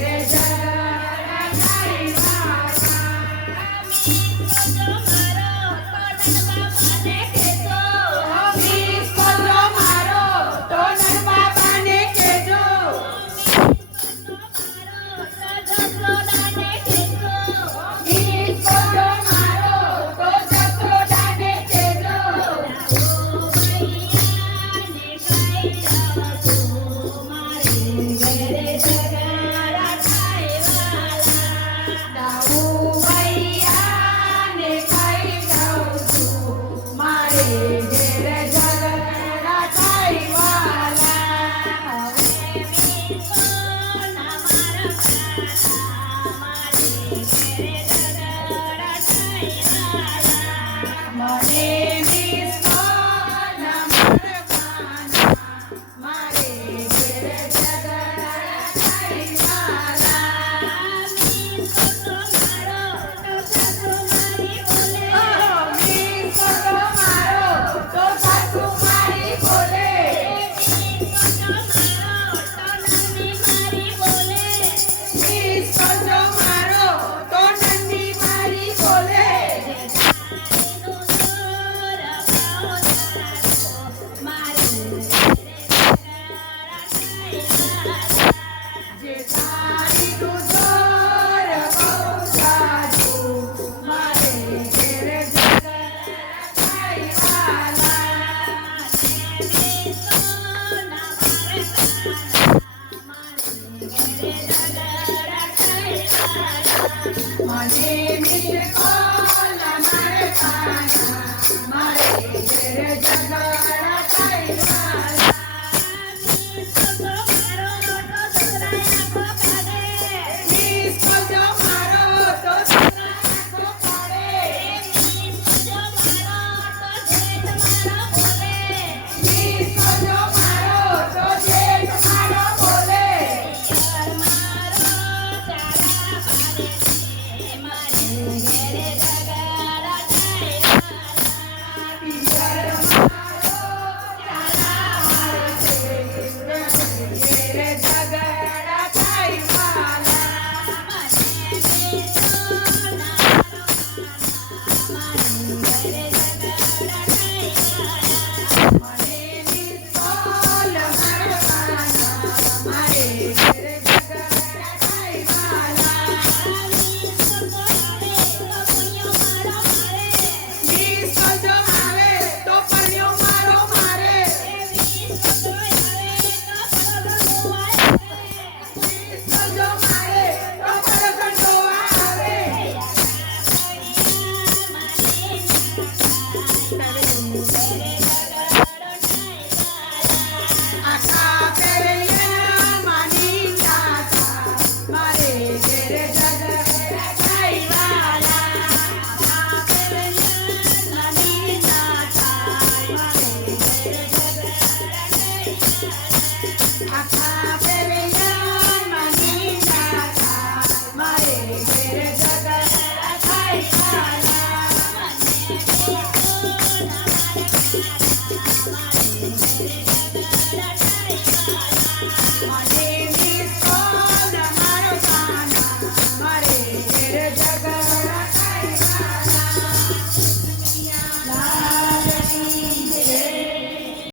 Yes. Mantenere